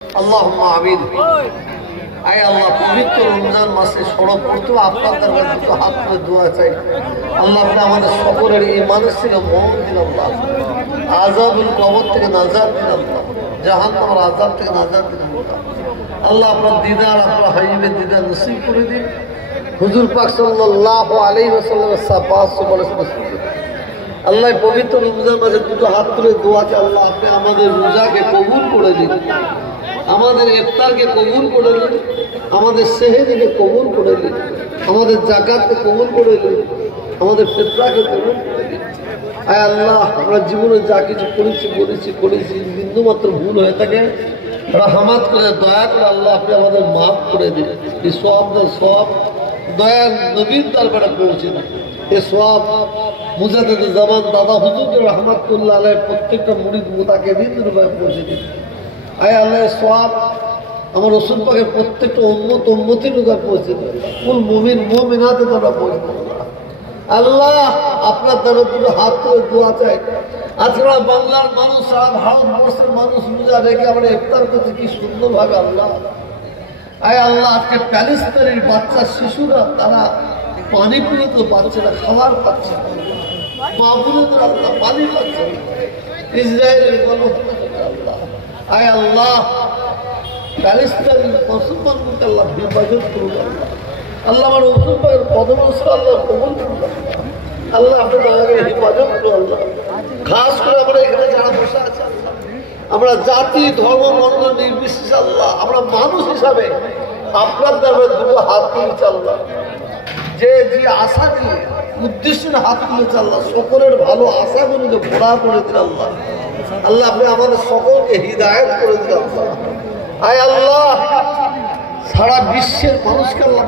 আল্লাহুম্মা আমিন। আয় আল্লাহ, পবিত্র রমজান মাসে সর্বপ্রথম আপনার দরবারে দুটো হাত তুলে দোয়া চাই। আল্লাহ, আপনি আমাদের সকলের ঈমানের ছিল মন দিন আল্লাহ, আযাবুল কবর থেকে নাজাত দিন আল্লাহ, জাহান্নামের আযাব থেকে নাজাত দিন আল্লাহ। আল্লাহ, আপনার দিদার, আপনার হাবিবের দিদার নসিব করে দিন। হুজুর পাক সাল্লাল্লাহু আলাইহি ওয়াসাল্লামের সাফাত সুবহানাল্লাহ নসিব করে দিন। আল্লাহ, পবিত্র রমজান মাসে দুটো হাত তুলে দোয়া চাই। আল্লাহ, আপনি আমাদের রোজাকে কবুল করে দিন, আমাদের ইফতারকে কবুল করে দিন, আমাদের সেহরিকে কবুল করে দিন, আমাদের যাকাতকে কবুল করে দিন, আমাদের ফিতরাকে কবুল করে দিন। আয় আল্লাহ, আমরা জীবনে যা কিছু করেছি বিন্দুমাত্র ভুল হয়ে থাকে রহমত করে, দয়া করে আল্লাহ আপনি আমাদের মাফ করে দিন। এই সব দয়ার নবীর দরবারে পৌঁছে দেন। এ সব মুজাদ্দিদ জামান দাদা হুজুর রহমাতুল্লাহ আলাইহির প্রত্যেকটা মুরিদ মুতাকিদিন রূপে পৌঁছে দিন। আয় আল্লাহ, সব আমার রাসূল পাকের প্রত্যেকটা উম্মতির রূপে পৌঁছে দেন। কুল মুমিন মুমিনাতে তোমরা পৌঁছে দেন। আল্লাহ, আপনার দ্বারা দুটো হাত তুলে দোয়া চাই। আজকে বাংলার মানুষ, সারা ভারতবর্ষের মানুষ রোজা রেখে আমরা ইফতার করছি কি সুন্দরভাবে। আল্লাহ, আয় আল্লাহ, আজকে প্যালেস্তাইনের বাচ্চা শিশুরা তারা পানি পুরো তো পাচ্ছে না, খাবার পাচ্ছে না, মা বোনেদের আল্লাহ পানি পাচ্ছে না। ইসরায়েলের আল্লাহ, আয় আল্লাহ, প্যালেস্তাইনের মুসলমানকে আল্লাহ হেফাজত করুন। আল্লাহ, আমার রাসূল পাকের পদমস্ত আল্লাহ কবুল করুন। আল্লাহ, আপনাদের হেফাজত করুন। আল্লাহ, খাস করে আমরা এখানে যারা বসে আছে, আমরা জাতি ধর্ম বর্ণ নির্বিশেষে আল্লাহ, আমরা মানুষ হিসাবে আপনার দরবারে দুটো হাত তুলেছি। আল্লাহ, যে আশা দিয়ে উদ্দেশ্যের হাত তুলেছে আল্লাহ, সকলের ভালো আশাগুলোকে পুরা করে দিন। আল্লাহ, আল্লাহ আপনি আমাদের সকলকে হিদায়াত করে দিন। আল্লাহ, আয় আল্লাহ, সারা বিশ্বের মানুষকে আল্লাহ